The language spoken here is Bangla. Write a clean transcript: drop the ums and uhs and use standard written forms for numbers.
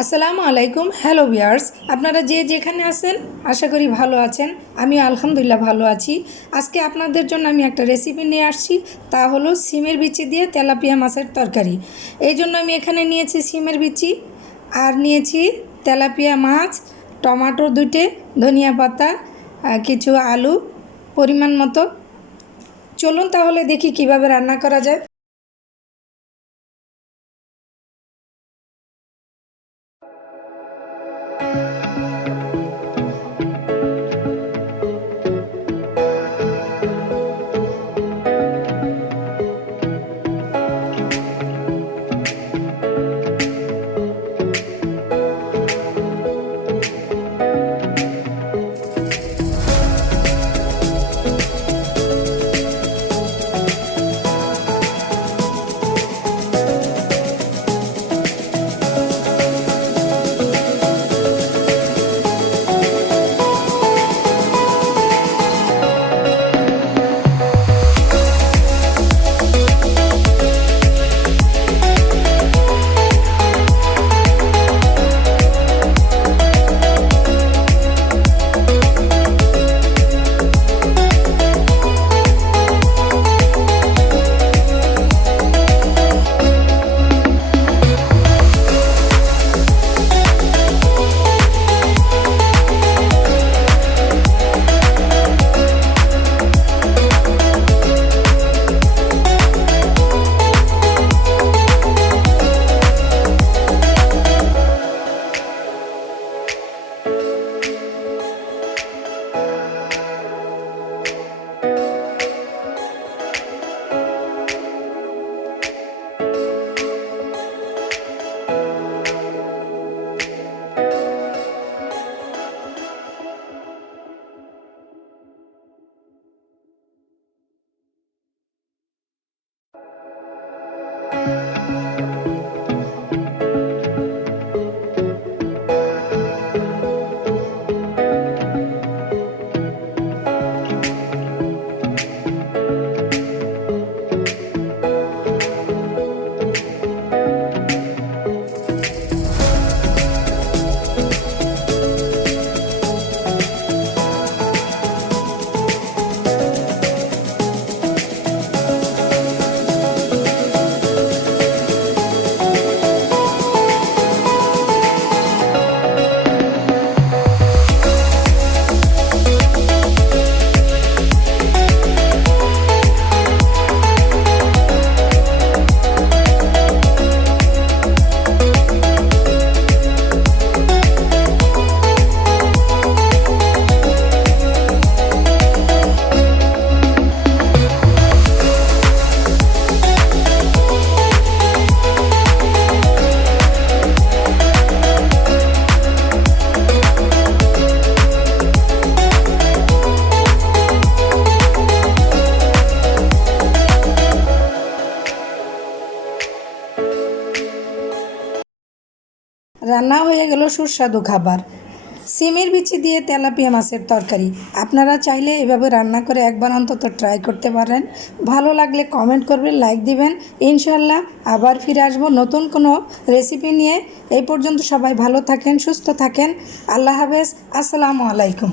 আসসালামু আলাইকুম। হ্যালো ভিউয়ার্স, আপনারা যে যেখানে আছেন আশা করি ভালো আছেন। আমি আলহামদুলিল্লাহ ভালো আছি। আজকে আপনাদের জন্য আমি একটা রেসিপি নিয়ে আসছি, তা হলো সিমের বিচি দিয়ে তেলাপিয়া মাছের তরকারি। এই জন্য আমি এখানে নিয়েছি সিমের বিচি, আর নিয়েছি তেলাপিয়া মাছ, টমেটো 2টে, ধনিয়া পাতা, কিছু আলু পরিমাণ মতো। চলুন তাহলে দেখি কিভাবে রান্না করা যায়। রান্না হয়ে গেল সুস্বাদু খাবার, সিমের বিচি দিয়ে তেলাপিয়া মাছের তরকারি। আপনারা চাইলে এভাবে রান্না করে একবার অন্তত ট্রাই করতে পারেন। ভালো লাগলে কমেন্ট করবেন, লাইক দিবেন। ইনশাল্লাহ আবার ফিরে আসবো নতুন কোনো রেসিপি নিয়ে। এই পর্যন্ত সবাই ভালো থাকেন, সুস্থ থাকেন। আল্লাহ হাফেজ। আসসালামু আলাইকুম।